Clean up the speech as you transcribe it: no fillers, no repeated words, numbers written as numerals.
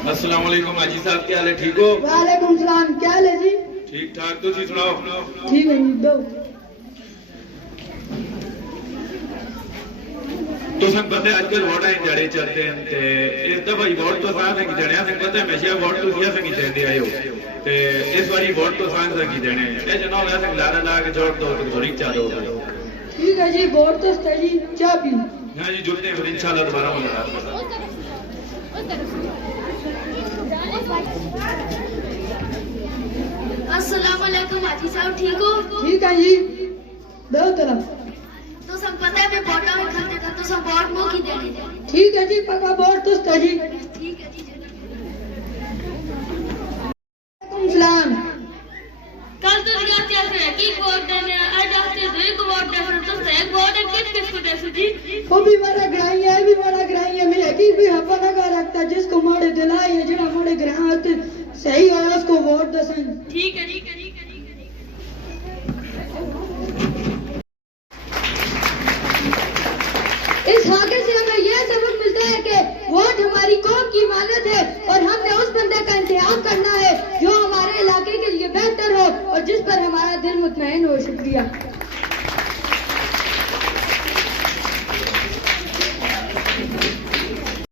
अस्सलाम वालेकुम हाजी साहब, क्या हाल है? ठीक हो? वालेकुम सलाम, क्या हाल है जी? ठीक ठाक। तुसी सुनाओ? ठीक है जी। दो तुसें पता है आजकल वोट जड़े चलते हैं ते इस दफा वोट तो साथ की देने हैं। पता है हमेशा वोट तो किया संगी देते आए हो ते इस बारी वोट तो साथ संगी देने हैं। जना होया संग लारा ला के जोड़ दो तो थोड़ी चालो। ठीक है जी, वोट तो सही, चाय पी। हां जी, जुड़ते हैं फिर इंशाल्लाह दोबारा मुलाकात। अस्सलाम वालेकुम हाजी साहब, ठीक हो? ठीक है जी। दो तरफ तो सब पता है मैं वोटा में खरीदे था तो सब वोट मो की देने। ठीक है जी, पक्का वोट तो सही। ठीक है जी। वालेकुम सलाम। कल तो जाते थे कि वोट देने आज आते थे को वोट देने तो एक वोट किस को दे जी? वो भी बड़ा ग्राही है, भी बड़ा ग्राही है। मिले कि भी हपा का रखता जिसको मोड़े दिलाई है, जिना मोड़े ग्राहक सही है उसको वोट दसन। ठीक है ठीक है। इस वाक़े से हमें यह सबक मिलता है कि वोट हमारी कौम की मानत है और हमने उस बंदे का इंतखाब करना है जो हमारे इलाके के लिए बेहतर हो और जिस पर हमारा दिल मुतमईन हो। शुक्रिया।